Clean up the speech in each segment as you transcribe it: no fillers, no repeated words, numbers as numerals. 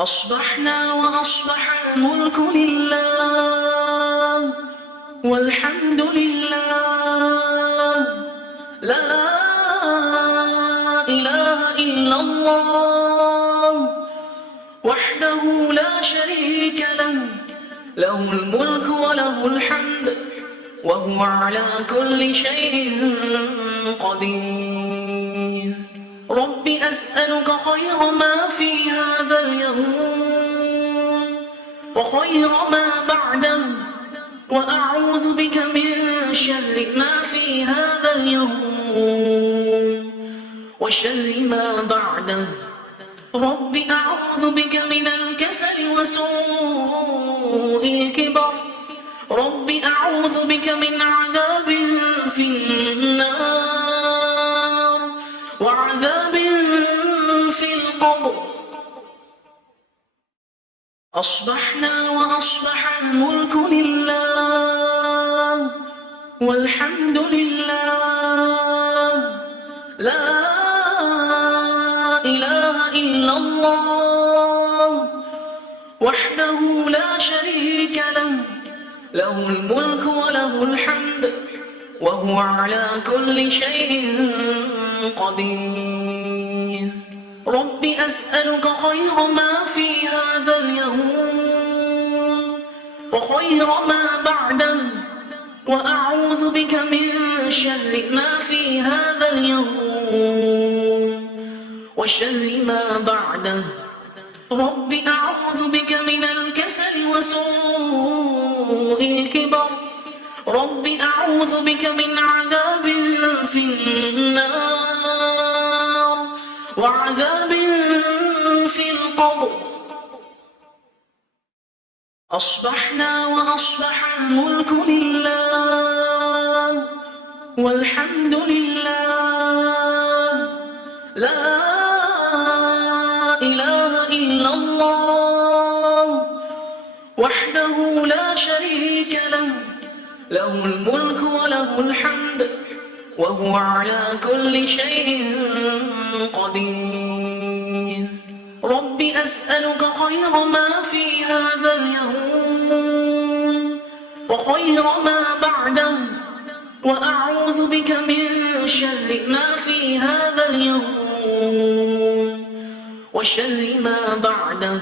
أصبحنا وأصبح الملك لله والحمد لله، لا إله إلا الله وحده لا شريك له، له الملك وله الحمد وهو على كل شيء قدير. رب أسألك خير ما في هذا اليوم وخير ما بعده، وأعوذ بك من شر ما في هذا اليوم وشر ما بعده. رب أعوذ بك من الكسل وسوء الكبر، رب أعوذ بك من عذاب في النار وعذاب في القبر. أصبحنا وأصبح الملك لله والحمد لله، لا إله إلا الله وحده لا شريك له، له الملك وله الحمد وهو على كل شيء قدير. رب أسألك خير ما في هذا اليوم وخير ما بعده، وأعوذ بك من شر ما في هذا اليوم وشر ما بعده. رب أعوذ بك من الكسل وسوء الكبر، رب أعوذ بك من عذاب في النار وعذاب في القبر. أصبحنا وأصبح الملك لله والحمد لله، لا إله إلا الله وحده لا شريك له، له الملك وله الحمد وهو على كل شيء قدير. رب أسألك خير ما في هذا اليوم وخير ما بعده، وأعوذ بك من شر ما في هذا اليوم وشر ما بعده.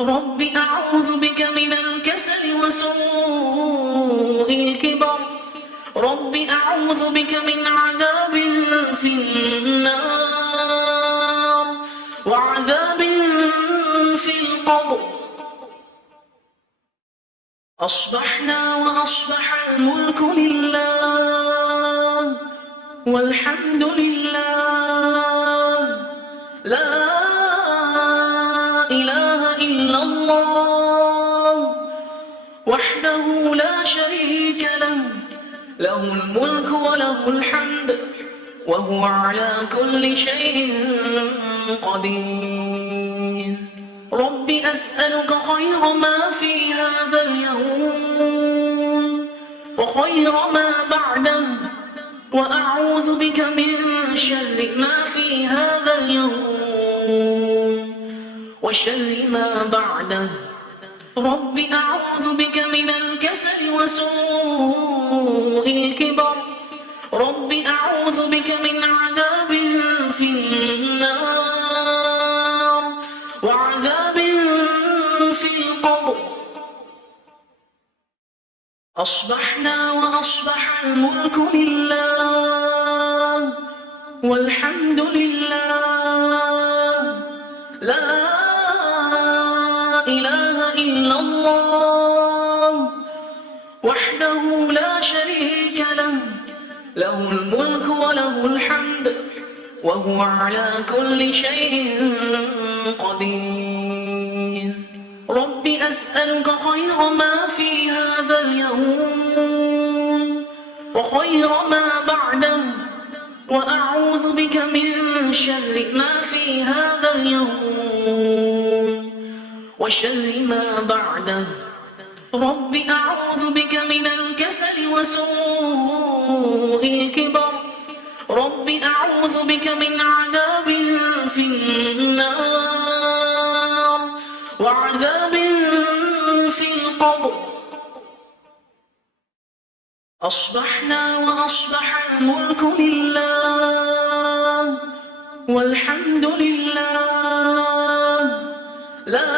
رب أعوذ بك من الكسل وسوء الكبر، رب أعوذ بك من عذاب في النار وعذاب في القبر. أصبحنا وأصبح الملك لله والحمد لله، لا إله إلا الله وحده لا شريك له، له الملك وله الحمد وهو على كل شيء قدير. رب أسألك خير ما في هذا اليوم وخير ما بعده، وأعوذ بك من شر ما في هذا اليوم وشر ما بعده. رب أعوذ بك من الكسل وسوء الكبر، رب أعوذ بك من عذاب في النار وعذاب في القبر. أصبحنا وأصبح الملك لله والحمد لله، لا إله إلا الله وحده لا شريك له، له الملك وله الحمد وهو على كل شيء قدير. رب أسألك خير ما في هذا اليوم وخير ما بعده، وأعوذ بك من شر ما في هذا اليوم وشر ما بعده. رب أعوذ بك من الكسل وسوء الكبر، رب أعوذ بك من عذاب في النار وعذاب في القبر. أصبحنا وأصبح الملك لله والحمد لله، لا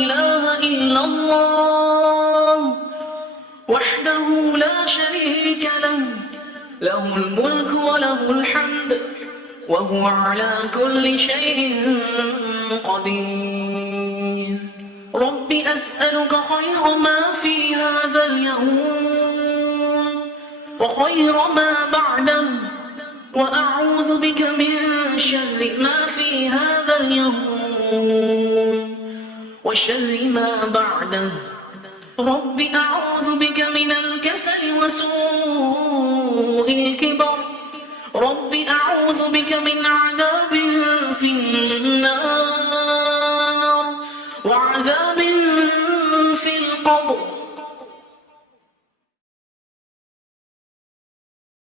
إله إلا الله وحده لا شريك له، له الملك وله الحمد وهو على كل شيء قدير. رب أسألك خير ما في هذا اليوم وخير ما بعده، وأعوذ بك من شر ما في هذا اليوم وشر ما بعده. رب أعوذ بك من الكسل وسوء الكبر. رب أعوذ بك من عذاب في النار وعذاب في القبر.